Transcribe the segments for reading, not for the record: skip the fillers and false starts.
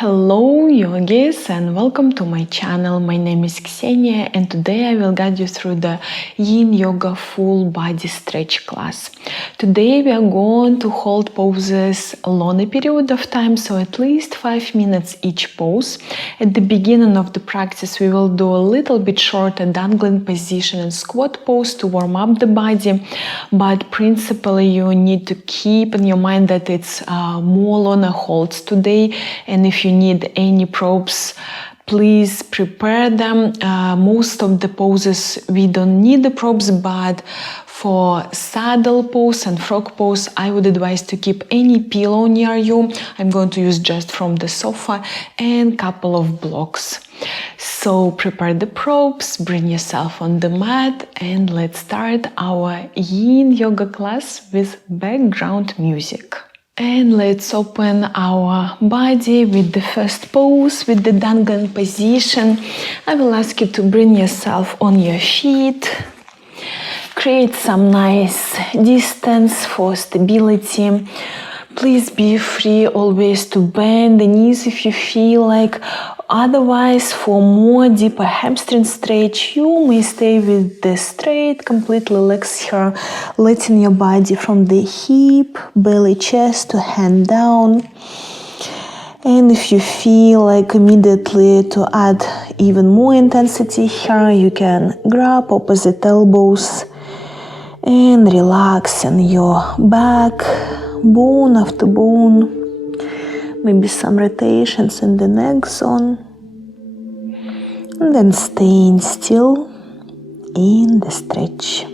Hello yogis and welcome to my channel. My name is Ksenia and today I will guide you through the Yin Yoga full body stretch class. Today we are going to hold poses a longer period of time, so at least 5 minutes each pose. At the beginning of the practice we will do a little bit shorter dangling position and squat pose to warm up the body, but principally you need to keep in your mind that it's more longer holds today, and if you need any props, please prepare them. Most of the poses we don't need the props, but for saddle pose and frog pose I would advise to keep any pillow near you. I'm going to use just from the sofa and couple of blocks. So prepare the props, bring yourself on the mat, and let's start our Yin Yoga class with background music. And let's open our body with the first pose, with the dangling position. I will ask you to bring yourself on your feet. Create some nice distance for stability. Please be free always to bend the knees if you feel like. Otherwise, for more deeper hamstring stretch, you may stay with the straight, completely legs here, letting your body from the hip, belly, chest to hand down. And if you feel like immediately to add even more intensity here, you can grab opposite elbows and relax in your back, bone after bone. Maybe some rotations in the neck zone, and then staying still in the stretch.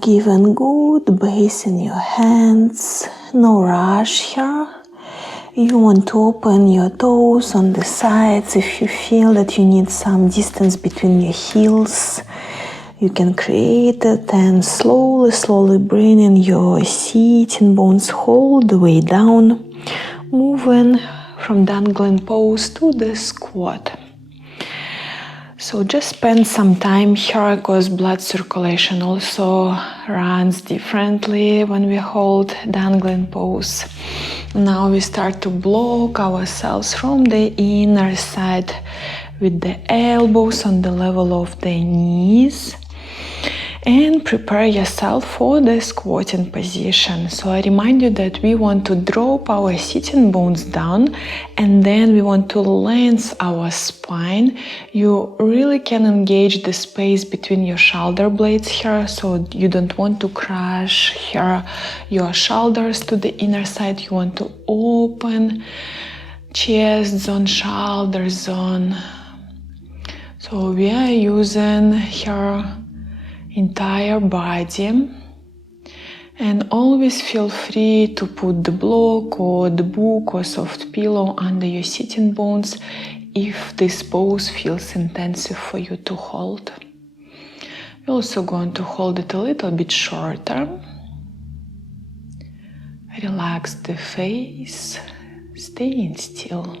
given good base in your hands, no rush here. You want to open your toes on the sides. If you feel that you need some distance between your heels, you can create it and slowly bring in your sitting bones all the way down, moving from dangling pose to the squat. So just spend some time here because blood circulation also runs differently when we hold dangling pose. Now we start to block ourselves from the inner side with the elbows on the level of the knees. And prepare yourself for the squatting position. So I remind you that we want to drop our sitting bones down and then we want to lengthen our spine. You really can engage the space between your shoulder blades here, so you don't want to crush here your shoulders to the inner side. You want to open chest zone, shoulder zone. So we are using here entire body, and always feel free to put the block or the book or soft pillow under your sitting bones if this pose feels intensive for you to hold. We're also going to hold it a little bit shorter. Relax the face, staying still.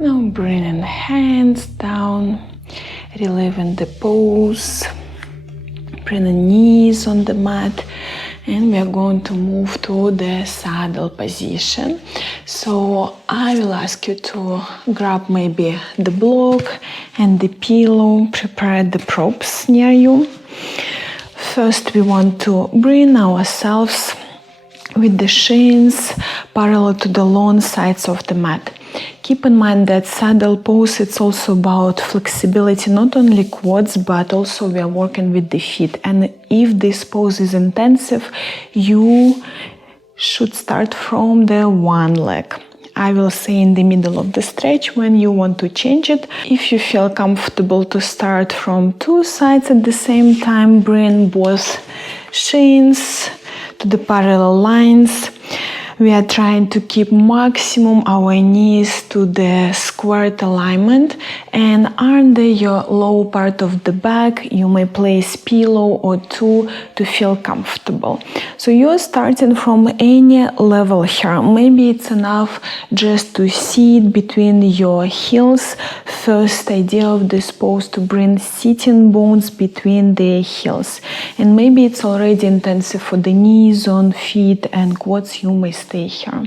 Now bringing the hands down, relieving the pose, bring the knees on the mat, and we are going to move to the saddle position. So I will ask you to grab maybe the block and the pillow, prepare the props near you. First we want to bring ourselves with the shins parallel to the long sides of the mat. Keep in mind that saddle pose, it's also about flexibility, not only quads, but also we are working with the feet. And if this pose is intensive, you should start from the one leg. I will say in the middle of the stretch when you want to change it. If you feel comfortable to start from two sides at the same time, bring both shins to the parallel lines. We are trying to keep maximum our knees to the squared alignment, and under your low part of the back you may place pillow or two to feel comfortable. So you're starting from any level here. Maybe it's enough just to sit between your heels. First idea of this pose to bring sitting bones between the heels, and maybe it's already intensive for the knees, on feet and quads. You may stay here.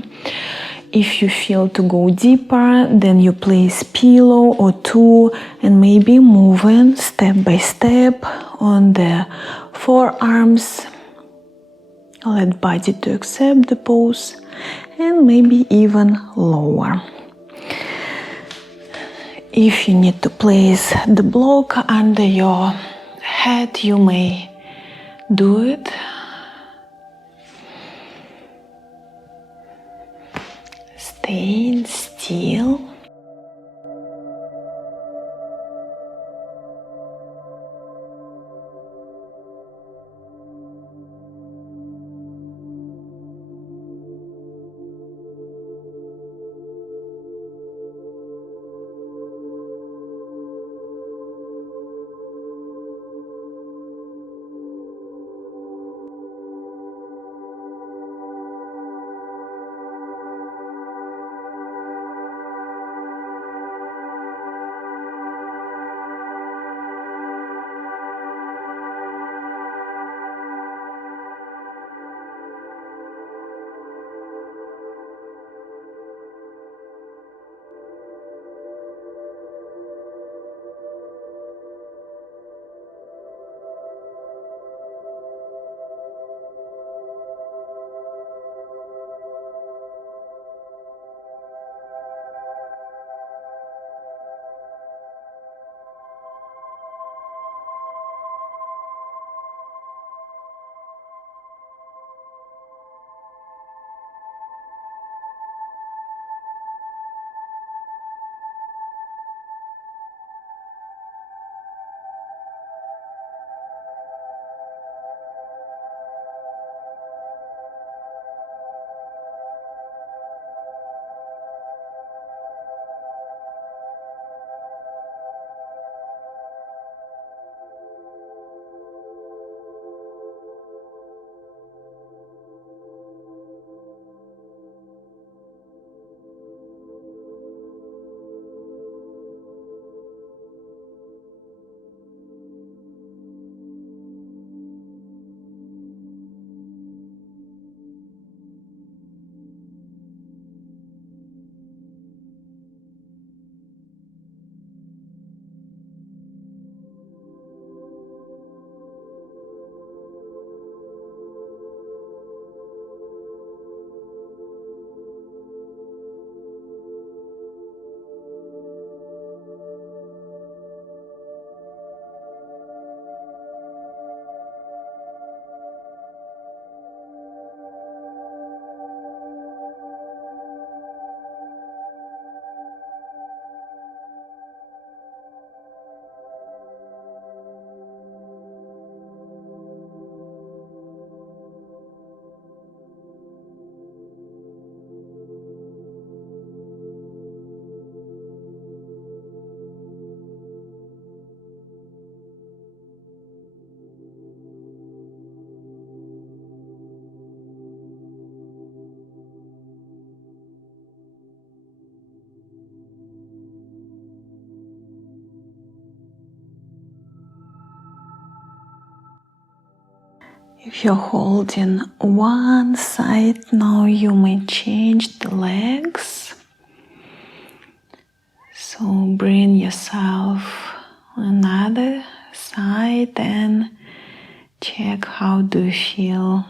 If you feel to go deeper, then you place pillow or two and maybe moving step by step on the forearms. Let body to accept the pose, and maybe even lower. If you need to place the block under your head, you may do it. Staying still. If you're holding one side, now you may change the legs. So bring yourself on another side and check how do you feel.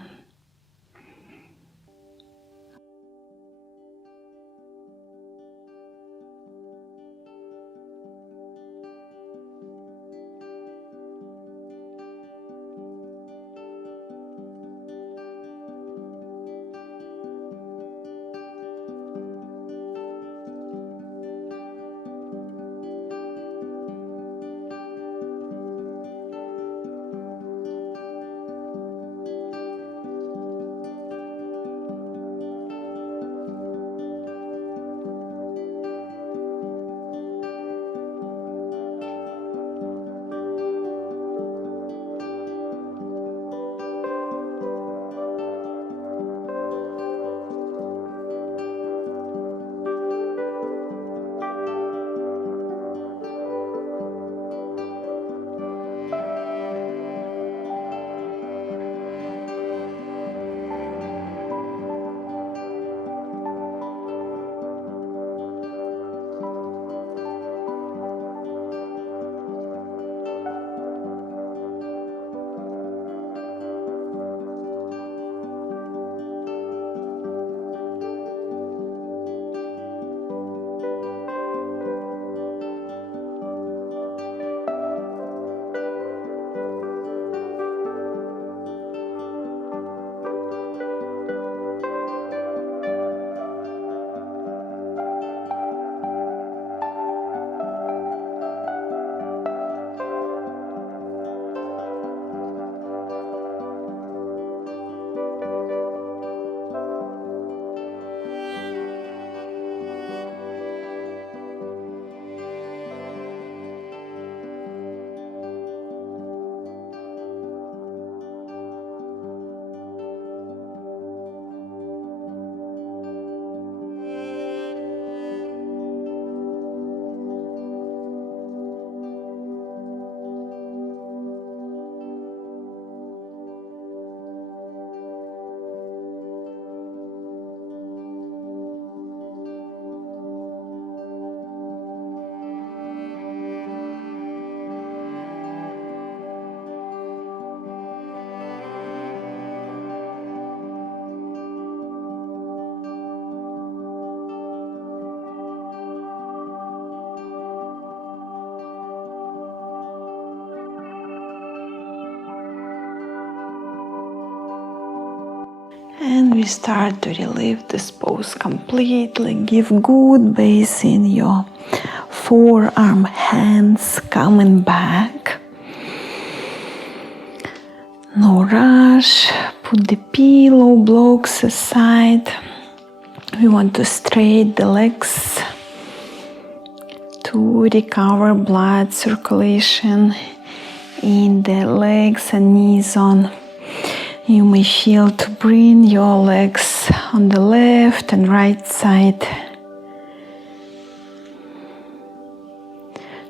And we start to relieve this pose completely. Give good base in your forearm, hands coming back. No rush. Put the pillow blocks aside. We want to straighten the legs to recover blood circulation in the legs and knees on. You may feel to bring your legs on the left and right side.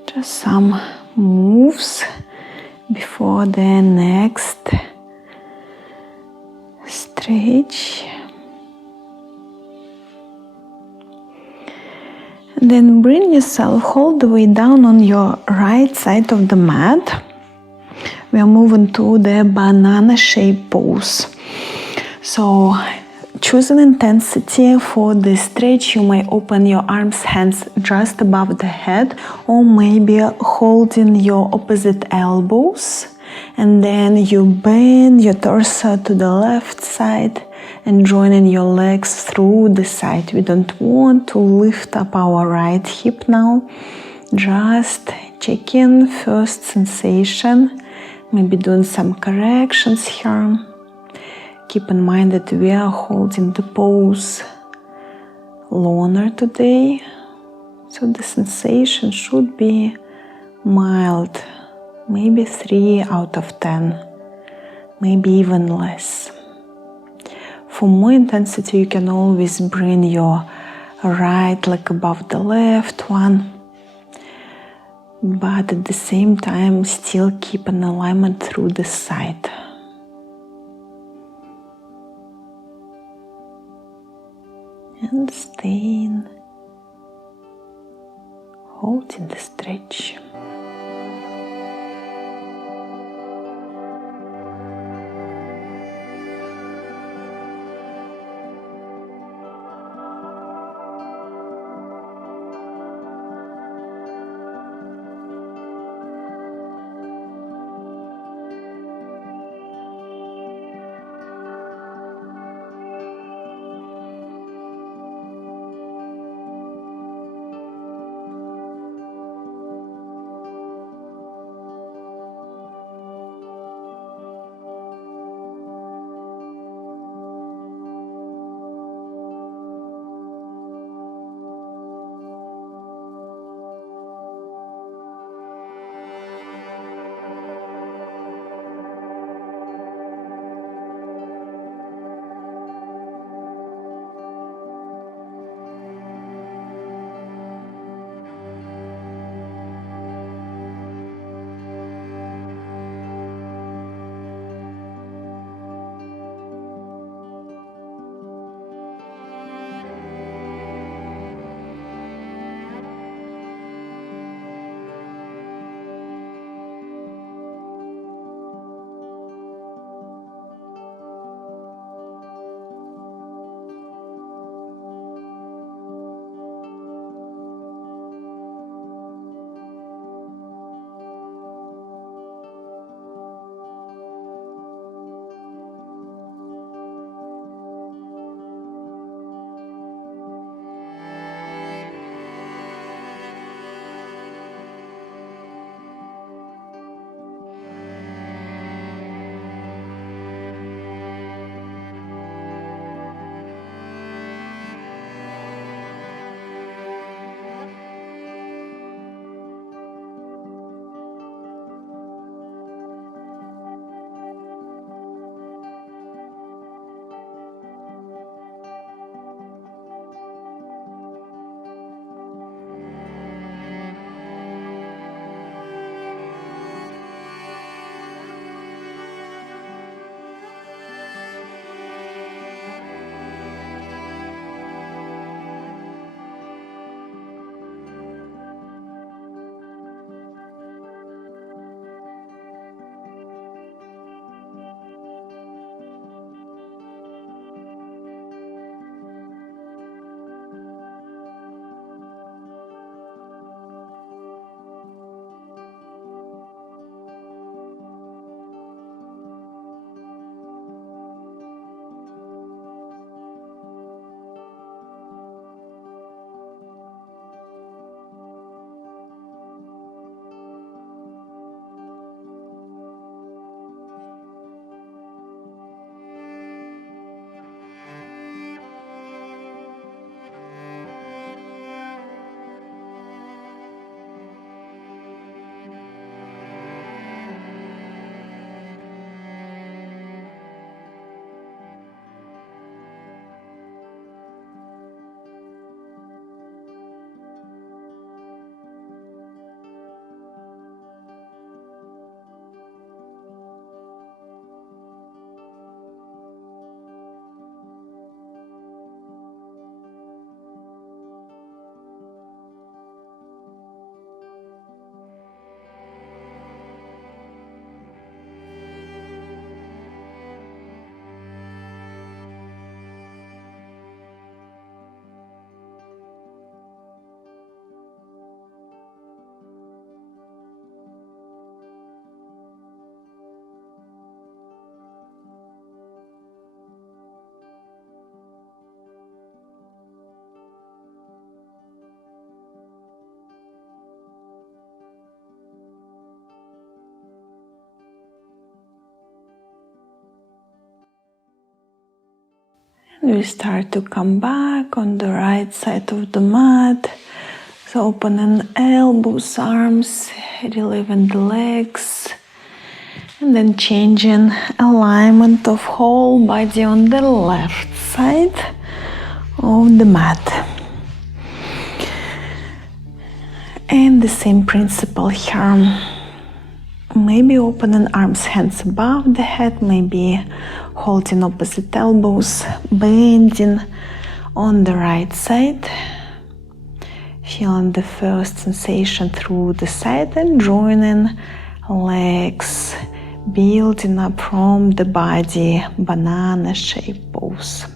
Just some moves before the next stretch. And then bring yourself all the way down on your right side of the mat. We are moving to the banana shape pose. So choose an intensity for the stretch. You may open your arms, hands just above the head, or maybe holding your opposite elbows. And then you bend your torso to the left side and joining your legs through the side. We don't want to lift up our right hip now. Just check in first sensation. Maybe doing some corrections here. Keep in mind that we are holding the pose longer today. So the sensation should be mild. Maybe 3 out of 10. Maybe even less. For more intensity, you can always bring your right leg above the left one. But at the same time still keep an alignment through the side. and staying, holding the stretch. We start to come back on the right side of the mat. So opening elbows, arms, relieving the legs. And then changing alignment of whole body on the left side of the mat. And the same principle here. Maybe opening arms, hands above the head, maybe holding opposite elbows, bending On the right side, feeling the first sensation through the side and joining legs, building up from the body, banana shape pose.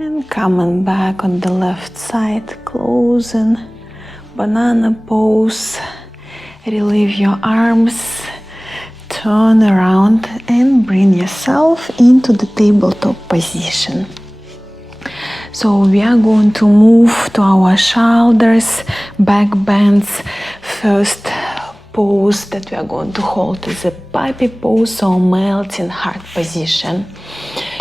And coming back on the left side, closing banana pose. Relieve your arms, turn around and bring yourself into the tabletop position. So we are going to move to our shoulders, back bends. First pose that we are going to hold is a puppy pose or melting heart position.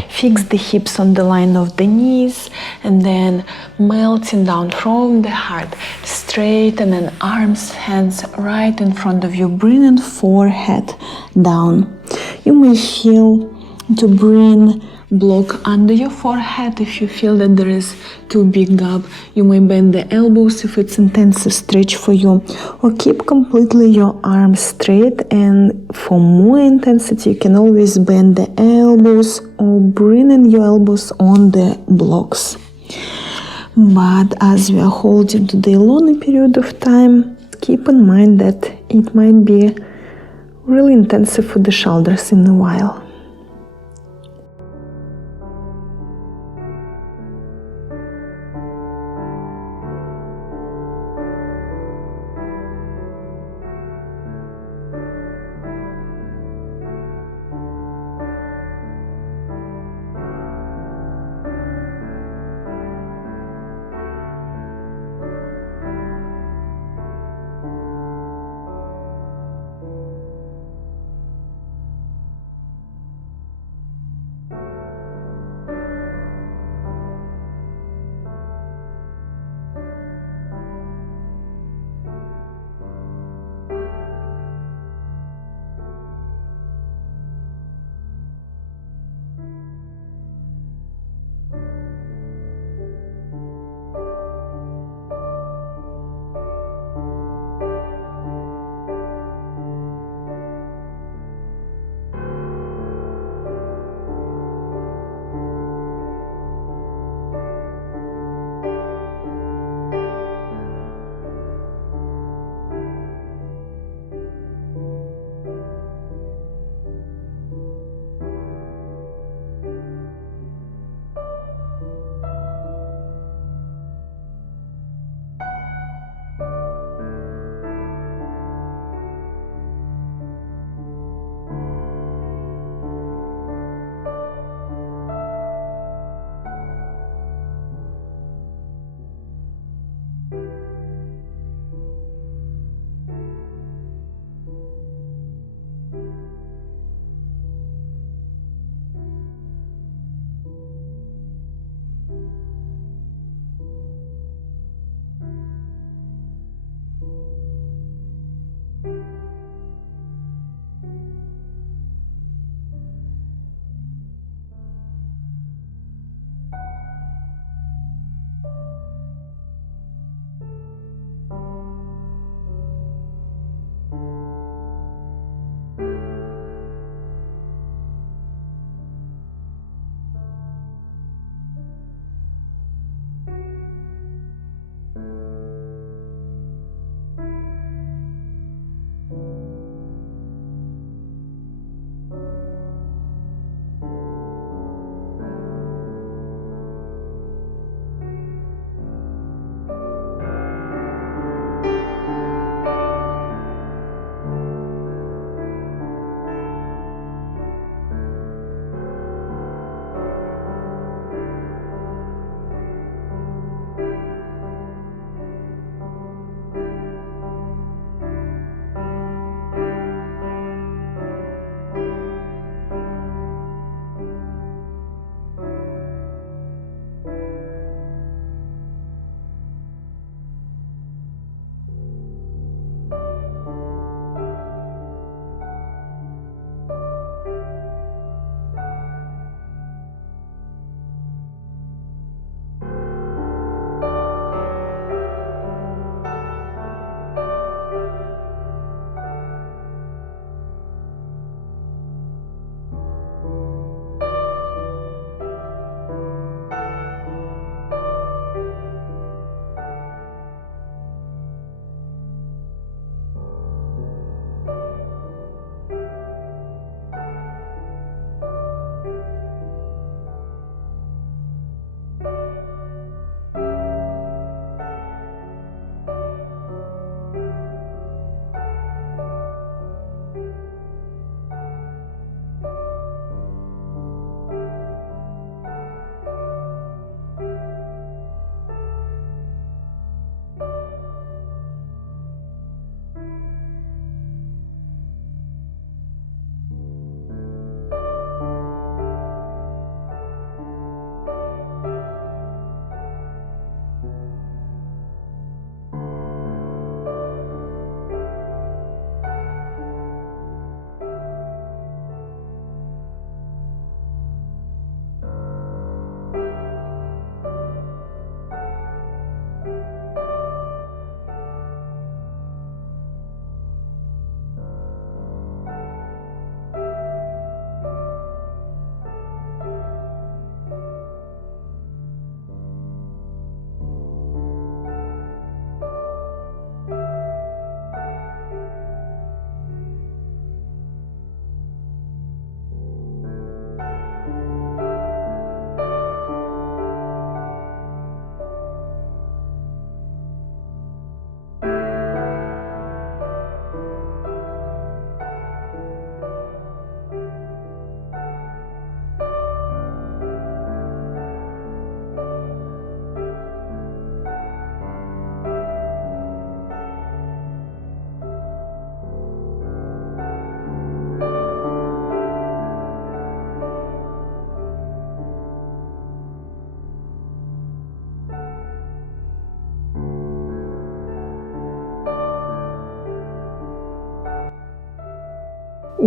Fix the hips on the line of the knees and then melting down from the heart. Straighten and arms, hands right in front of you, bringing forehead down. You may feel to bring block under your forehead. If you feel that there is too big gap, you may bend the elbows if it's intensive stretch for you, or keep completely your arms straight, and for more intensity you can always bend the elbows or bring in your elbows on the blocks. But as we are holding today a longer period of time, keep in mind that it might be really intensive for the shoulders in a while.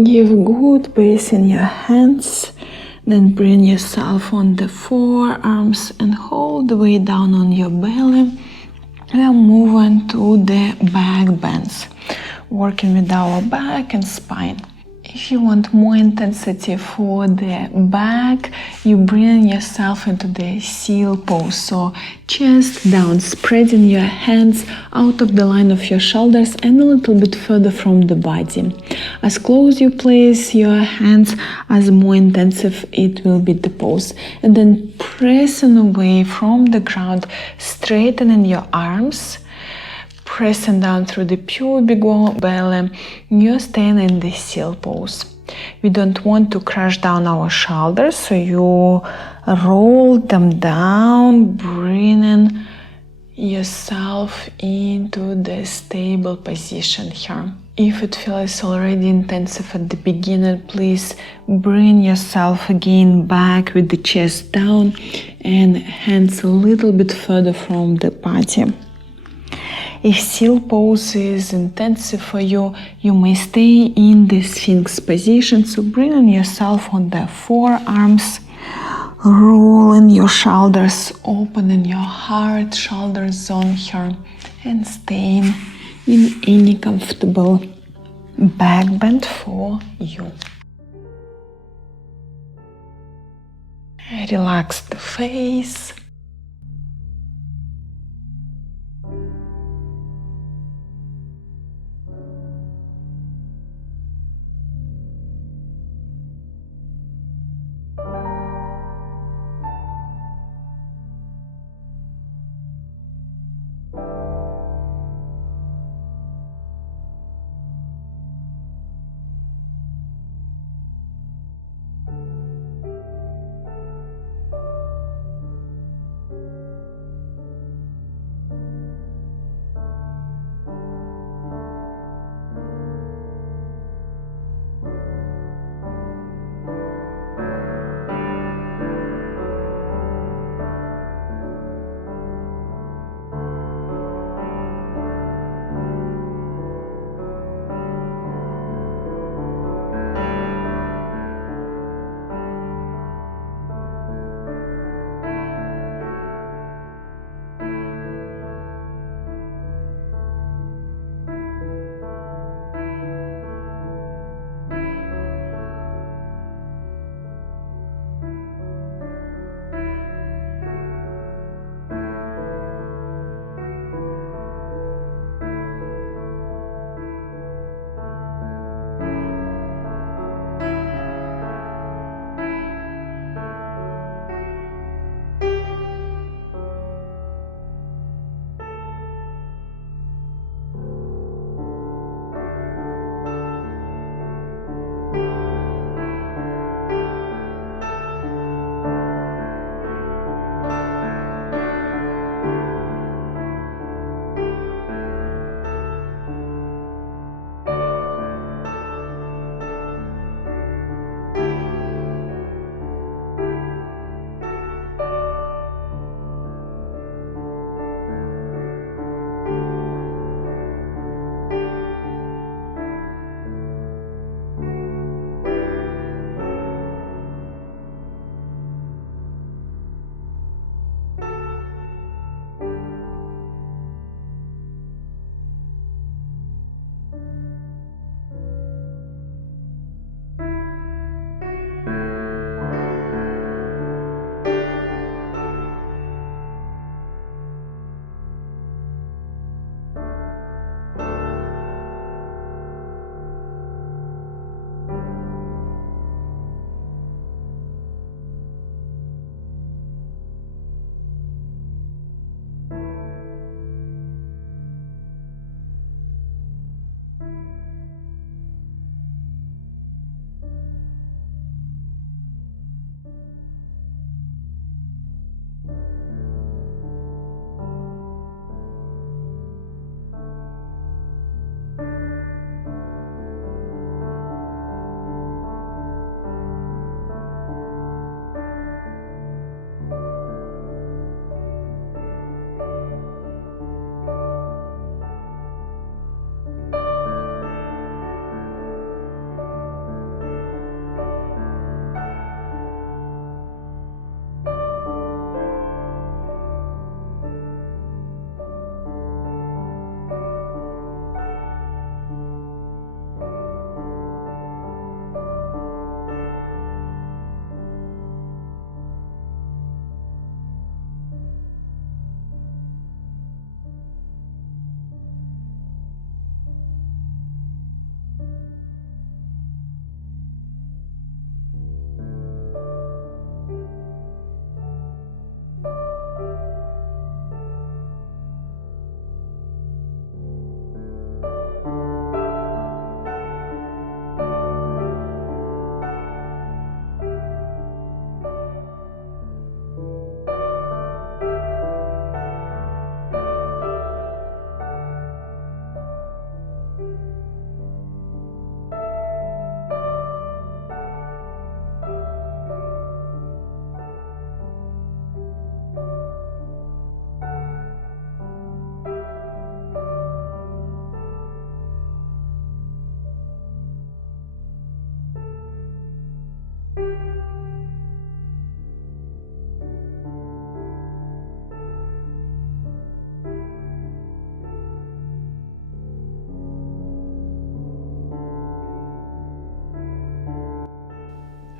Give a good base in your hands. Then bring yourself on the forearms and hold the way down on your belly. We are moving to the back bends, working with our back and spine. If you want more intensity for the back, you bring yourself into the seal pose. So chest down, spreading your hands out of the line of your shoulders and a little bit further from the body. As close you place your hands, as more intensive it will be the pose. And then pressing away from the ground, straightening your arms, pressing down through the pubic belly, you're staying in the seal pose. We don't want to crush down our shoulders, so you roll them down, bringing yourself into the stable position here. If it feels already intensive at the beginning, please bring yourself again back with the chest down and hands a little bit further from the body. If seal pose is intensive for you, you may stay in the sphynx position. So bring yourself on the forearms, rolling your shoulders, opening your heart, shoulder zone here, and staying in any comfortable back bend for you. Relax the face.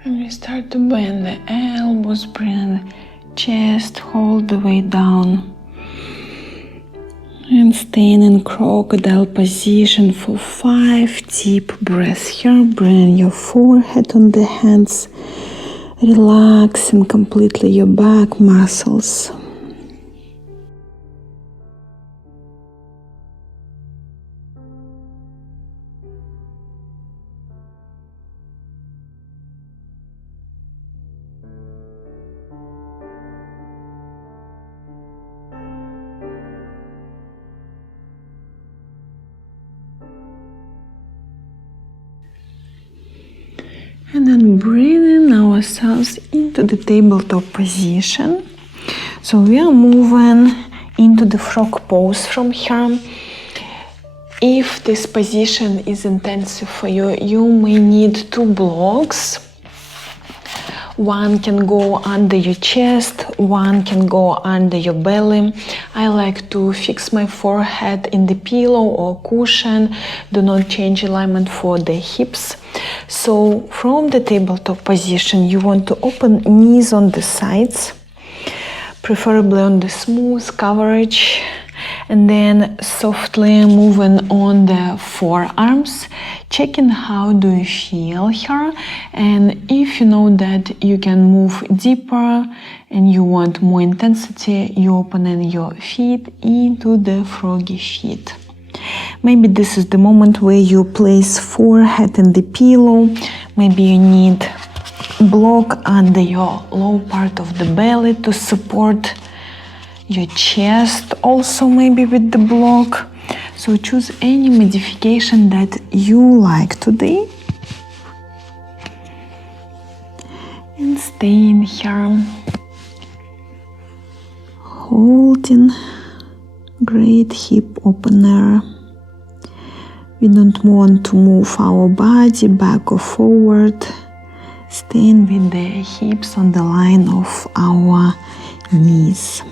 And we start to bend the elbows, bring the chest all the way down. And staying in crocodile position for 5 deep breaths here. Bring your forehead on the hands, relaxing completely your back muscles. And then bringing ourselves into the tabletop position. So we are moving into the frog pose from here. If this position is intensive for you, you may need 2 blocks. One can go under your chest, one can go under your belly. I like to fix my forehead in the pillow or cushion. Do not change alignment for the hips. So from the tabletop position, you want to open knees on the sides, preferably on the smooth coverage, and then softly moving on the forearms, checking how do you feel here. And if you know that you can move deeper and you want more intensity, you opening your feet into the froggy feet. Maybe this is the moment where you place forehead in the pillow. Maybe you need block under your low part of the belly to support your chest, also maybe with the block. So choose any modification that you like today. And staying here, holding great hip opener. We don't want to move our body back or forward. Staying with the hips on the line of our knees.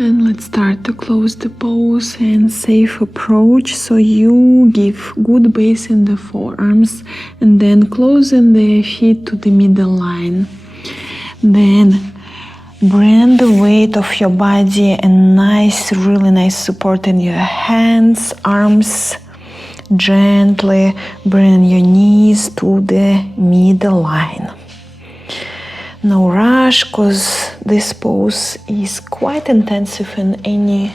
And let's start to close the pose and safe approach. So you give good base in the forearms and then closing the feet to the middle line. Then bring the weight of your body and really nice support in your hands, arms. Gently bring your knees to the middle line. No rush, because this pose is quite intensive in any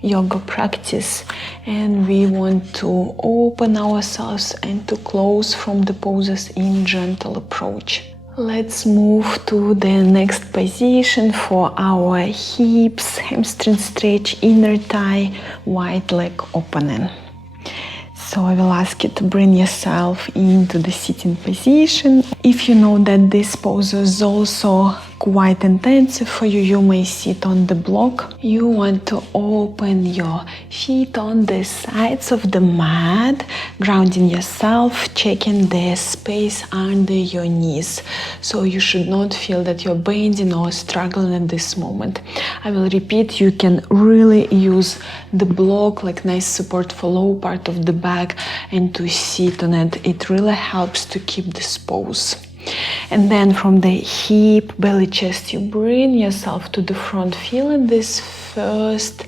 yoga practice, and we want to open ourselves and to close from the poses in gentle approach. Let's move to the next position for our hips, hamstring stretch, inner thigh, wide leg opening. So I will ask you to bring yourself into the sitting position. If you know that this pose is also quite intensive for you, you may sit on the block. You want to open your feet on the sides of the mat, grounding yourself, checking the space under your knees. So you should not feel that you're bending or struggling at this moment. I will repeat, you can really use the block like nice support for low part of the back and to sit on it. It really helps to keep this pose. And then from the hip, belly, chest, you bring yourself to the front, feeling this first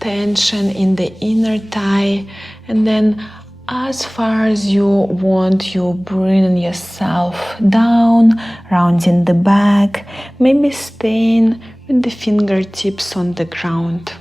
tension in the inner thigh, and then as far as you want, you bring yourself down, rounding the back, maybe staying with the fingertips on the ground.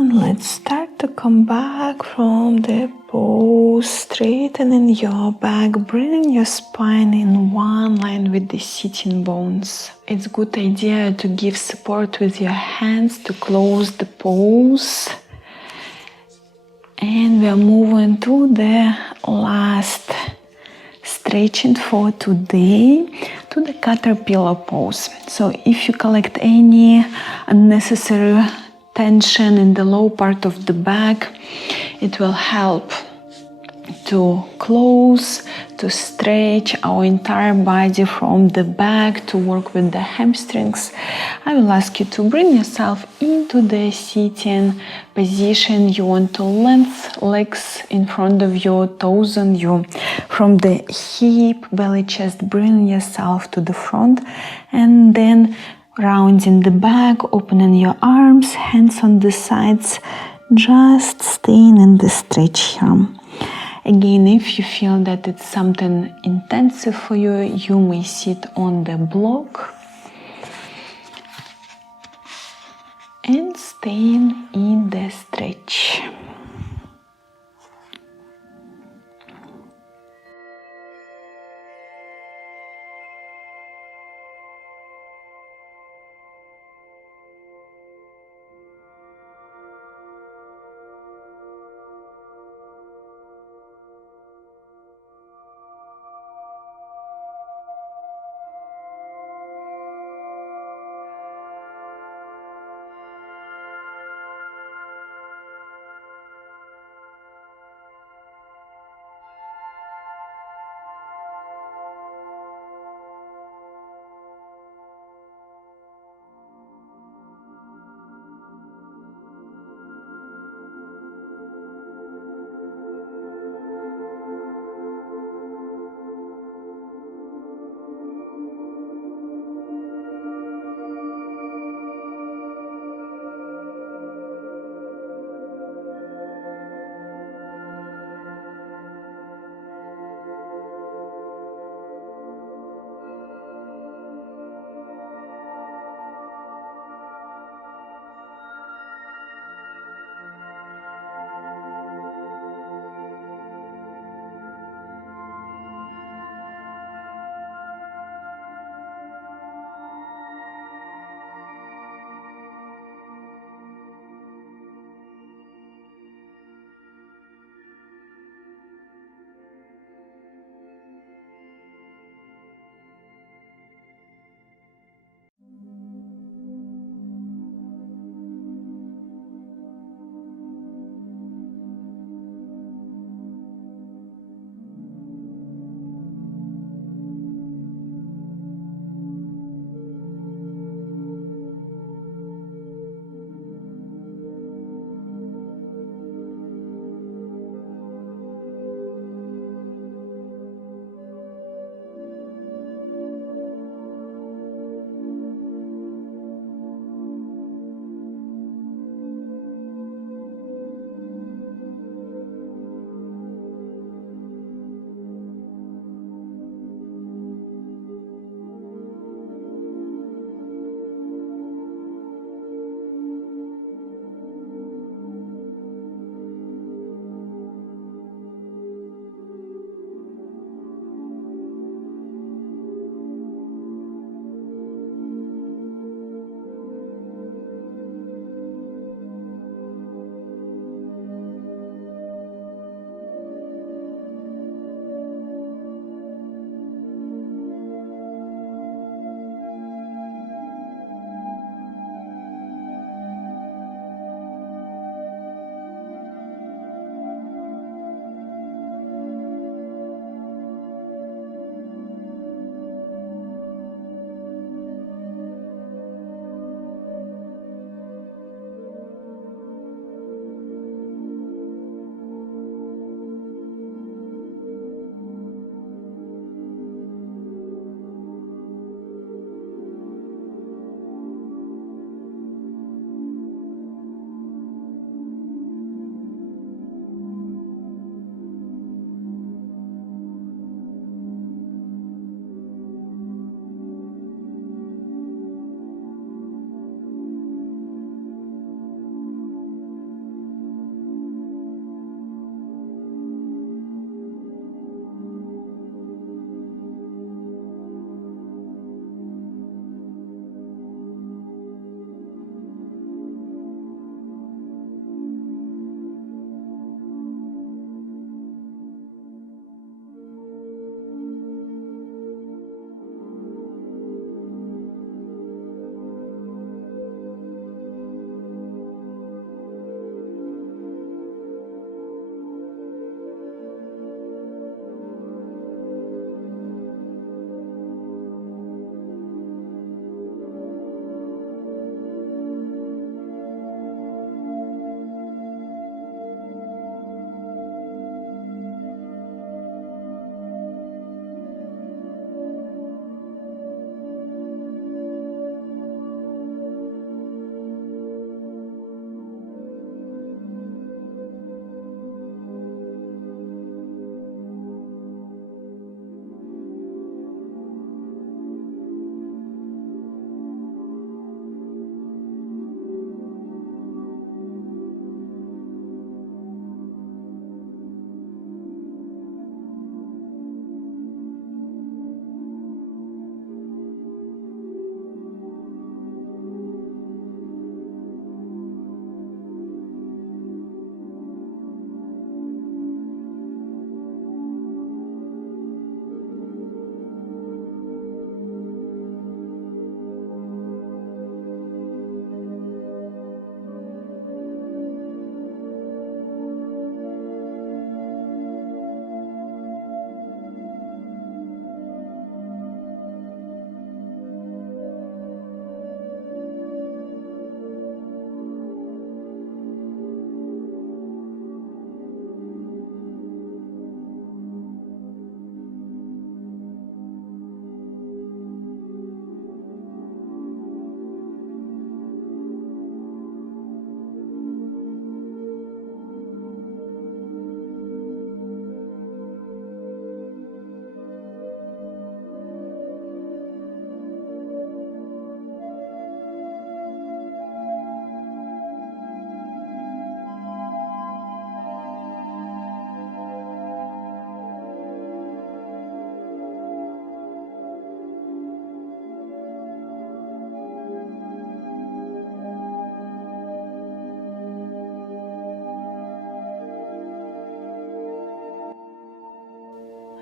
And let's start to come back from the pose, straightening your back, bringing your spine in one line with the sitting bones. It's a good idea to give support with your hands to close the pose. And we are moving to the last stretching for today, to the caterpillar pose. So if you collect any unnecessary tension in the low part of the back, it will help to close, to stretch our entire body from the back, to work with the hamstrings. I will ask you to bring yourself into the sitting position. You want to lengthen legs in front of you, toes on you. From the hip, belly, chest, bring yourself to the front, and then rounding the back, opening your arms, hands on the sides, just staying in the stretch here. Again, if you feel that it's something intensive for you, you may sit on the block and staying in the stretch.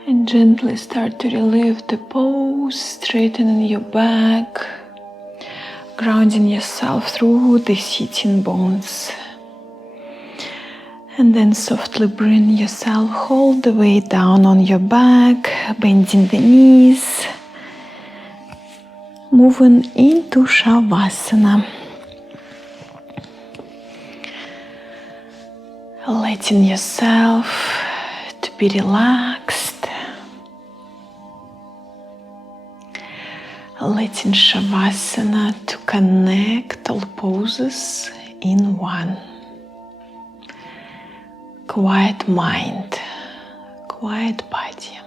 And gently start to relieve the pose, straightening your back, grounding yourself through the sitting bones. And then softly bring yourself all the way down on your back, bending the knees, moving into shavasana. Letting yourself to be relaxed. Letting shavasana to connect all poses in one. Quiet mind, quiet body.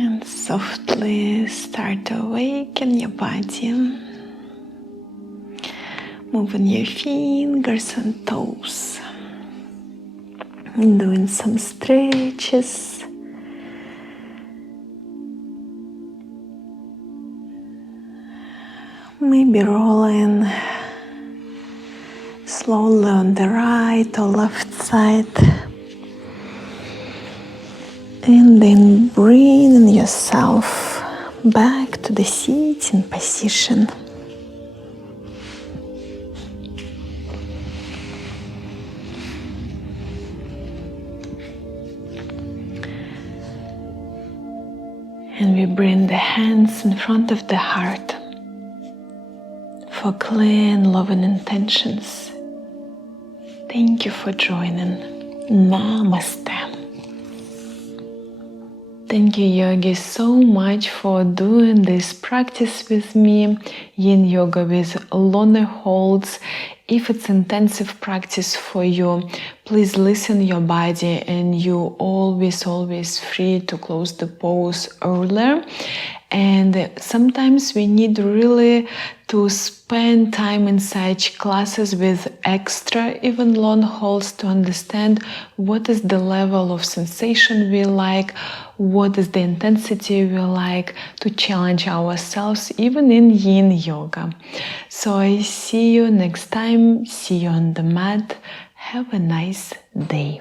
And softly start to awaken your body, moving your fingers and toes, and doing some stretches. Maybe rolling slowly on the right or left side. And then bringing yourself back to the sitting position. And we bring the hands in front of the heart for clear and loving intentions. Thank you for joining. Namaste. Thank you, yogis, so much for doing this practice with me, yin yoga with longer holds. If it's intensive practice for you, please listen your body, and you always free to close the pose earlier. And sometimes we need really to spend time in such classes with extra even long holds to understand what is the level of sensation we like, what is the intensity we like, to challenge ourselves even in yin yoga. So I see you next time, see you on the mat. Have a nice day.